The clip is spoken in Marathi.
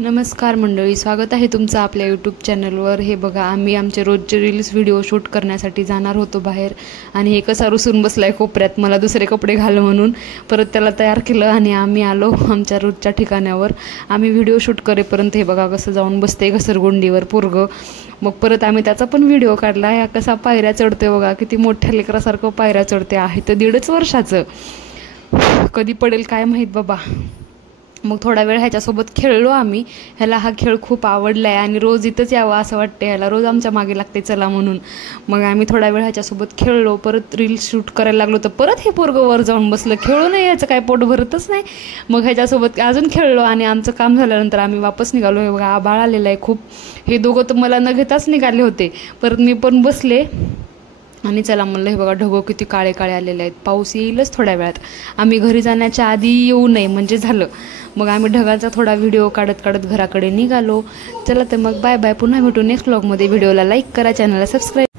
नमस्कार मंडळी, स्वागत आहे तुमचं आपल्या यूट्यूब चॅनलवर। हे बघा, आम्ही आमचे रोजचे रील्स व्हिडिओ शूट करण्यासाठी जाणार होतो बाहेर, आणि हे कसा रुसून बसलाय कोपऱ्यात मला दुसरे कपडे घाल म्हणून। परत त्याला तयार केलं आणि आम्ही आलो आमच्या रोजच्या ठिकाणावर। आम्ही व्हिडिओ शूट करेपर्यंत हे बघा कसं जाऊन बसते घसरगुंडीवर पोरगं। मग परत आम्ही त्याचा पण व्हिडिओ काढला। ह्या कसा पायऱ्या चढते बघा, किती मोठ्या लेकरासारखं पायऱ्या चढते आहे। तर 1.5 वर्षाचं, कधी पडेल काय माहीत बाबा। मग थोडा वेळ ह्याच्यासोबत खेळलो आम्ही। ह्याला हा खेळ खूप आवडला आहे आणि रोज इथंच यावं असं वाटतं ह्याला, रोज आमच्या मागे लागते चला म्हणून। मग आम्ही थोडा वेळ ह्याच्यासोबत खेळलो, परत रील्स शूट करायला लागलो। तर परत हे पोरगं वर जाऊन बसलं, खेळू नाही ह्याचं काय पोट भरतच नाही। मग ह्याच्यासोबत अजून खेळलो आणि आमचं काम झाल्यानंतर आम्ही वापस निघालो। हे बघा, आभाळ आलेलं आहे खूप। हे दोघं तर मला न घेताच निघाले होते। परत मी पण बसले आणि चला म्हणलं, हे बघा ढगं किती काळे काळे आलेले आहेत, पाऊस येईलच थोड्या वेळात। आम्ही घरी जाण्याच्या आधी येऊ नये म्हणजे झालं। मग आम्ही ढगाचा थोडा व्हिडिओ काढत काढत घराकडे निघालो। चला तर मग बाय बाय, पुन्हा भेटू नेक्स्ट व्लॉगमध्ये। व्हिडिओला लाईक करा, चॅनलला सबस्क्राईब